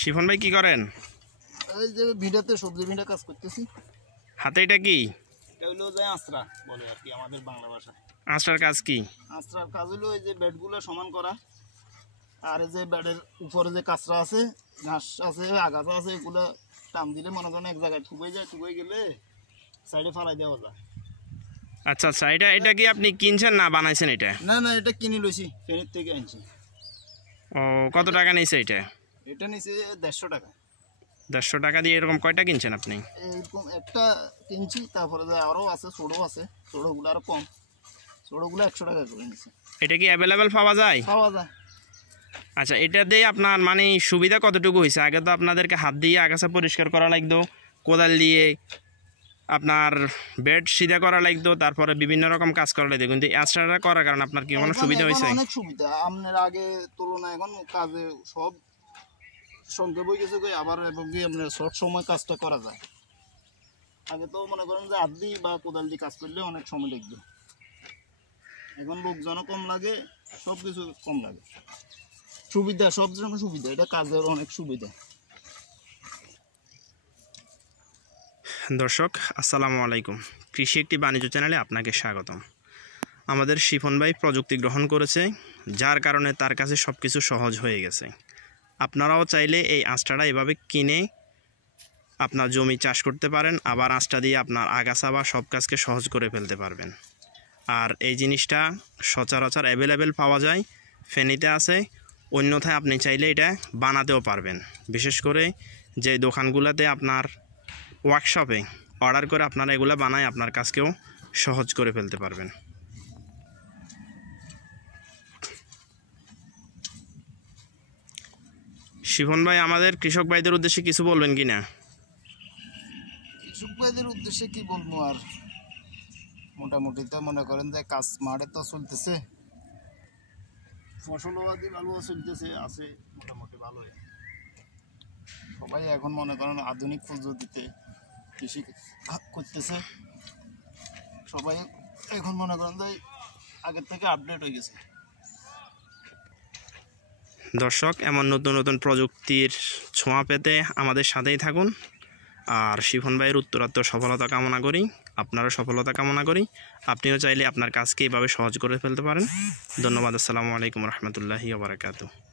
Chiffon ভাই কি করেন? এই যে ভিড়াতে সবজি ভিড়া কাজ করতেছি। হাতে এটা কি? এটা হলো যে আঁচড়া বলে আর কি আমাদের বাংলা ভাষায়। আঁচড়ার কাজ কি? আঁচড়ার কাজ হলো এই যে বেডগুলো সমান করা, আর এই যে বেডের উপরে যে কাঁচরা আছে, ঘাস আছে, আগাছা আছে, এগুলো টান দিলে মনে করেন এক জায়গায় ঠুকে যায়, ঠুকে গেলে সাইডে ফালাই দেওয়া যায়। আচ্ছা আচ্ছা, এটা কি আপনি কিনছেন না বানাইছেন এটা? না না, এটা কিনে লইছি, ফেনীর থেকে আনছি। ও, কত টাকা নিয়েছে এটা? এটা নিচে 150 টাকা। 150 টাকা দিয়ে এরকম কয়টা কিনছেন আপনি? এরকম একটা কিনছি, তারপরে যে আরও আছে, ছোটো আছে, ছোটোগুলো আরও কম, ছোটোগুলো 100 টাকা করে নিচ্ছে। এটা কি অ্যাভেলেবেল পাওয়া যায়? পাওয়া যায়। আচ্ছা, এটা দিয়ে আপনার মানে সুবিধা কতটুকু হয়েছে? আগে তো আপনাদেরকে হাত দিয়ে আগাছা পরিষ্কার করা লাগতো, কোদাল দিয়ে আপনার বেড সিধা করা লাগতো, তারপরে বিভিন্ন রকম কাজ করা লাগতো, কিন্তু আঁচড়াটা করার কারণে আপনার কি কোনো সুবিধা হয়েছে? অনেক সুবিধা, আপনার আগে তুলনায় এখন কাজে সব সংক্ষেপ হয়ে গেছে, আবার এবং কি আপনার সব সময় কাজটা করা যায়। আগে তো মনে করেন যে হাত দিয়ে বা কোদাল দিয়ে কাজ করলে অনেক সময় লাগবে, এখন লোকজনও কম লাগে, সব কিছু কম লাগে, সুবিধা, সব ধরনের সুবিধা, এটা কাজের অনেক সুবিধা। দর্শক আসসালামু আলাইকুম, কৃষি একটি বাণিজ্য চ্যানেলে আপনাকে স্বাগতম। আমাদের শিফন ভাই প্রযুক্তি গ্রহণ করেছে, যার কারণে তার কাছে সব কিছু সহজ হয়ে গেছে। আপনারাও চাইলে এই আঁচড়াটা এভাবে কিনে আপনার জমি চাষ করতে পারেন, আবার আঁচড়া দিয়ে আপনার আগাছা বা সব কাজকে সহজ করে ফেলতে পারবেন। আর এই জিনিসটা সচরাচর অ্যাভেলেবেল পাওয়া যায়, ফেনীতে আছে, অন্যথায় আপনি চাইলে এটা বানাতেও পারবেন। বিশেষ করে যে দোকানগুলোতে আপনার ওয়ার্কশপে অর্ডার করে আপনারা এগুলো বানায় আপনার কাজকেও সহজ করে ফেলতে পারবেন। শিফন ভাই, আমাদের কৃষক ভাইদের উদ্দেশ্যে কিছু বলবেন কি না? কৃষক ভাইদের উদ্দেশ্যে কি বলবো আর, মোটামুটি তো মনে করেন যে কাজ মাঠে তো চলতেছে, ফসলবাদী ভালো চলতেছে, আছে মোটামুটি ভালোই। সবাই এখন মনে করেন আধুনিক পদ্ধতিতে কৃষি করতেছে, সবাই এখন মনে করেন যে আগের থেকে আপডেট হয়ে গেছে। দর্শক, এমন নতুন নতুন প্রযুক্তির ছোঁয়া পেতে আমাদের সাথেই থাকুন। আর শিফন ভাইয়ের উত্তরাত্তর সফলতা কামনা করি, আপনারও সফলতা কামনা করি। আপনিও চাইলে আপনার কাজকে এইভাবে সহজ করে ফেলতে পারেন। ধন্যবাদ। আসসালামু আলাইকুম রহমতুল্লাহি ওয়া বারাকাতুহু।